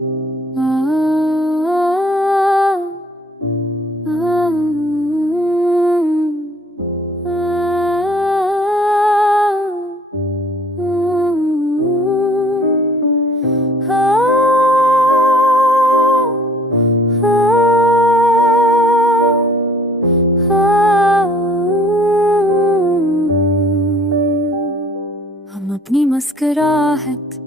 हम अपनी मुस्कुराहट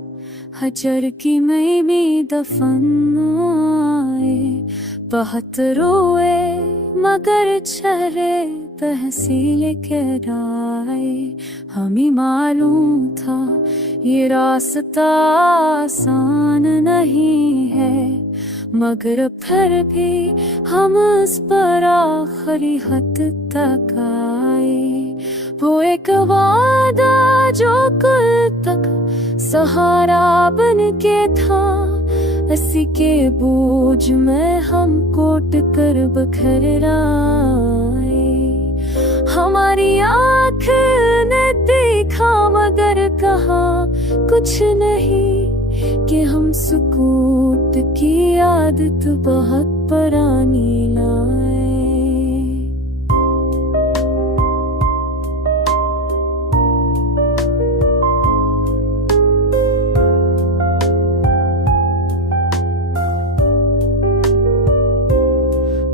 हजर की मई में दफन आए, बहुत रोए मगर चेहरे तहसील कहराए। हमें मालूम था ये रास्ता आसान नहीं है, मगर फिर भी हम उस पर आखिरी हद तक आए। वो एक वादा जो कल तक सहारा बन के था, इसी के बोझ में हम कोट कर बखर आए। हमारी आँख ने देखा मगर कहा कुछ नहीं, कि हम सुकूत की आदत बहुत पुरानी लाए।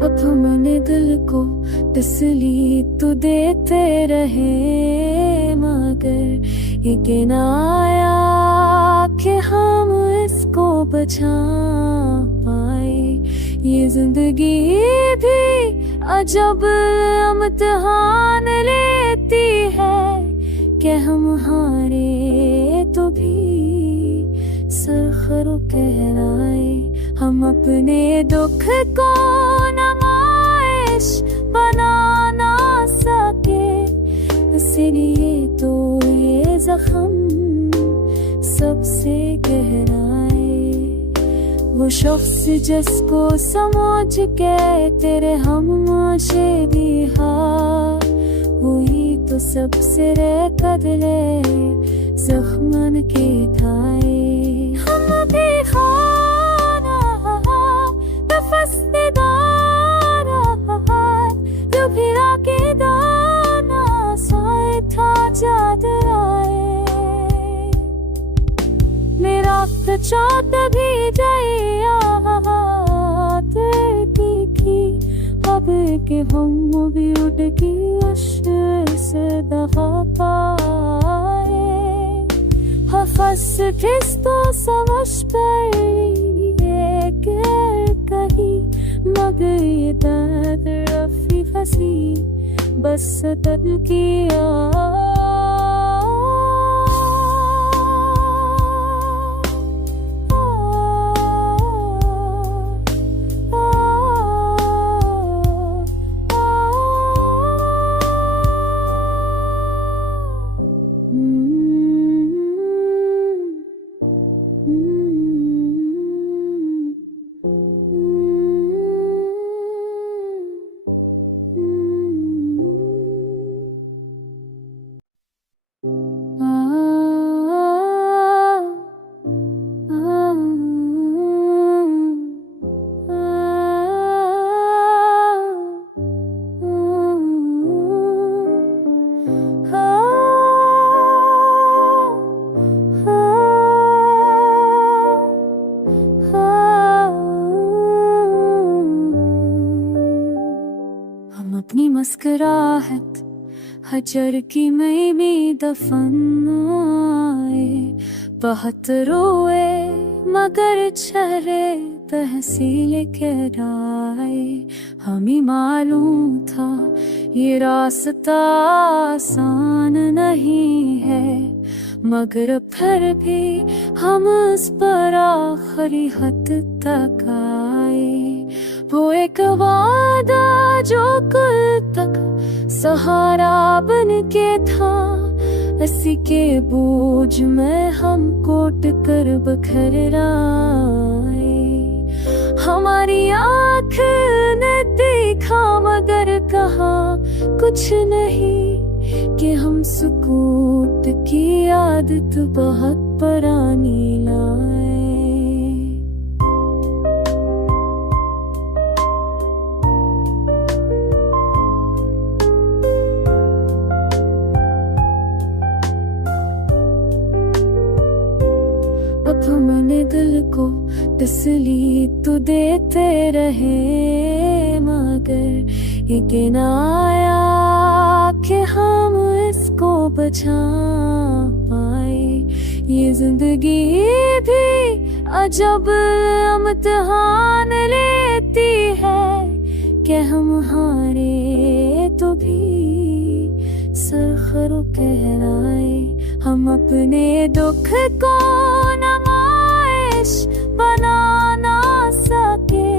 अब मैंने दिल को तसली तो देते रहे, मगर ये कहना आया कि हम इसको बचा पाए। ये जिंदगी भी अजब इम्तिहान लेती है, कि हम हारे तो भी सखर कहराए। हम अपने दुख को नमाइश बना ना सके, इसलिए तो ये जख्म सबसे गहराए। वो शख्स जिसको समझ के तेरे हम माशे दिया, वही तो सबसे रे कदले जख्मन के थाए। हम भी खाना नफसदारा जो फिरा के दाना साए था चादराए। मेरा चाट भी जाया की, अब के हम भी उठ की अशर से दफा पाए। हफस किस्तो समझ पर ये कही, मगर ये दर्द रफी फसी बस तन किया। अपनी मुस्कुराहट हजर की मई में दफन आए, बहुत रोए मगर चेहरे तहसील कहराए। हमें मालूम था ये रास्ता आसान नहीं है, मगर फिर भी हम उस पर आखिरी हद तक आए। वो एक वादा जो कल तक सहारा बन के था, इसी के बोझ में हम कोट कर बखर आए। हमारी आँख ने देखा मगर कहा कुछ नहीं, कि हम सुकूत की आदत बहुत पुरानी लाए। मैंने दिल को तसली तो देते रहे, मगर ये कहना आया कि हम इसको बचा पाए। ये जिंदगी भी अजब इम्तिहान लेती है कि हम हारे तो भी सरखरो कहलाए। हम अपने दुख को नमाइश बना ना सके,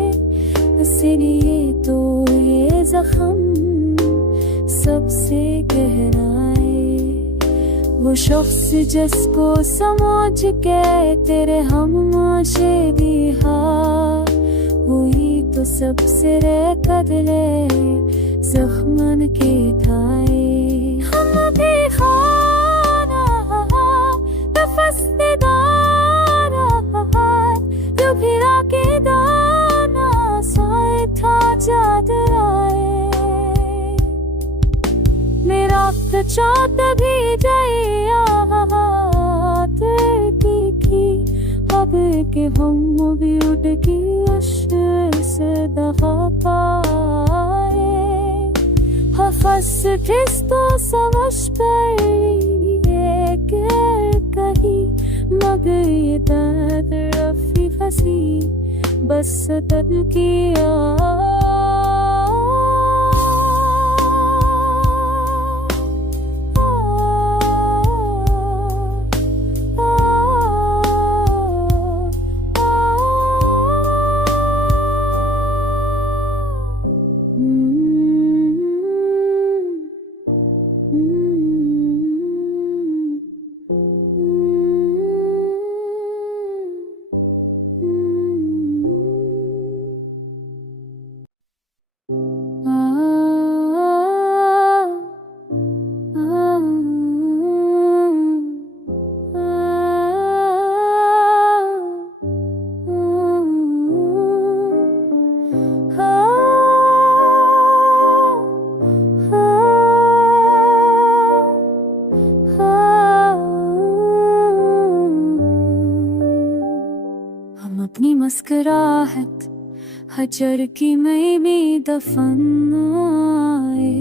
इसलिए तो ये जख्म सबसे गहराए। वो शख्स जिसको समझ के तेरे हम माशे दिया, वही तो सबसे रे कदले जख्मन के थाए। हम भी खाना तफस्तेदारा जो भिरा के दाना सोए था चादराए। मेरा कच्चा तभी जाया की अब के हम भी उठ की अशर से दफा पाए। हफस ठिस तो समझ पर ये कही, मगर ये दर्द रफी फसी बस सतत किया। अपनी मुस्कुराहट हजर की मई में दफन आए।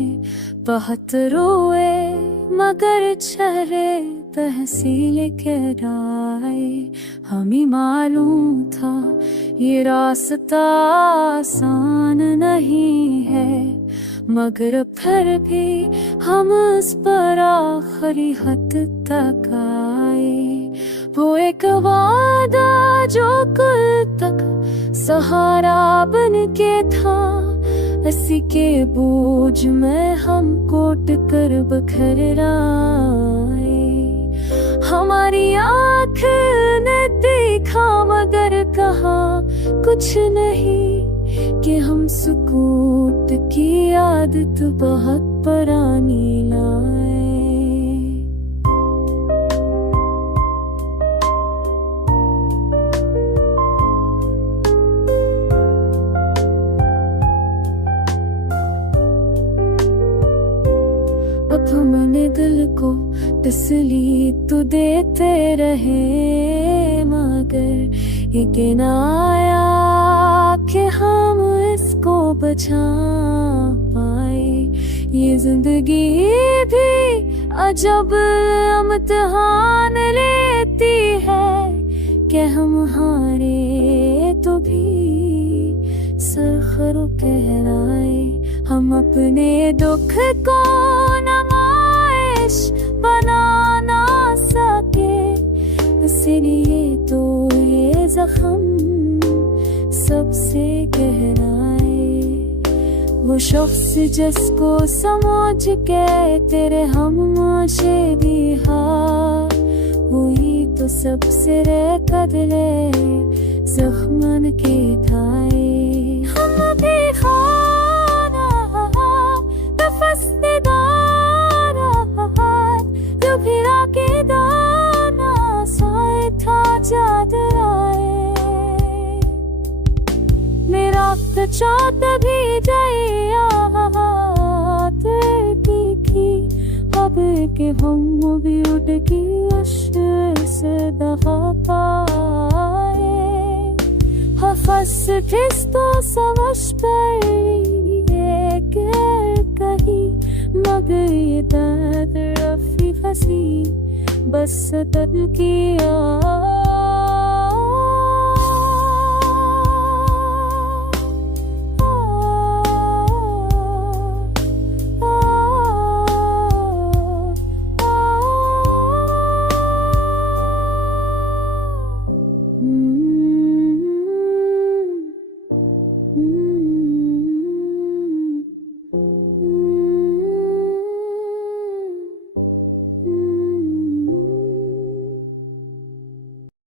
बहुत रोए मगर चेहरे तहसील कराए। हमें मालूम था ये रास्ता आसान नहीं है, मगर फिर भी हम उस पर आखिरी हद तक आए। वो एक वादा जो कल तक सहारा बन के था, इसी के बोझ में हम कोट कर बखर आए। हमारी आँख ने देखा मगर कहा कुछ नहीं, कि हम सुकूत की आदत बहुत पुरानी लाए। अब मैंने दिल को तसली तो देते रहे, मगर ये कहना आया कि हम इसको बचा पाए। ये जिंदगी भी अजब इम्तिहान लेती है कि हम हारे तो भी सरखरो कहलाए। हम अपने दुख को नमाइश बना ना सके, इसलिए तो ये जख्म सबसे गहराए। वो शख्स जिसको समझ के तेरे हम माशे दिया, वही तो सबसे रे कदले जख्मन के थाए। हम भी खाना तफस्तेदारा जो भिरा के दाना सोए था चादराए। मेरा कच्चा तभी जाया की अब के हम भी उठ की अशर से दफा पाए। हिस तो समझ पर ये गैर कही, मगर ये दर्द रफी फसी बस तन की